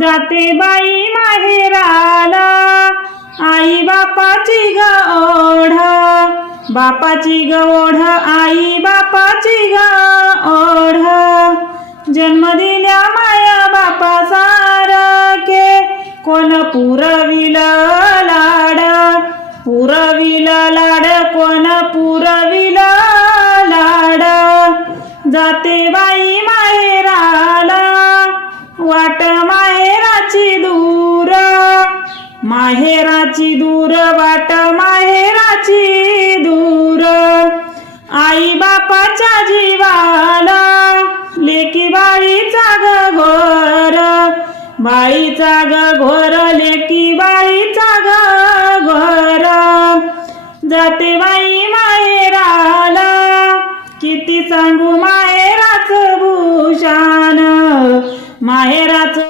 जाते बाई माहेराला आई बापाची ग ओढ, बापाची ग ओढ, आई बापाची ग ओढ. जन्म दिल्या माया बापा सारखे कोण पुरविल लाड, पुरविल लाड, कोण पुरविल लाड. जाते बाई माहेराला वाट माहेराची दूर, माहेराची दूर, वाट माहेराची दूर. आई बापाच्या जीवाला लेकी बाईचा ग घोर, बाईचा ग घोर, लेकी बाईचा ग घोर. जाते बाई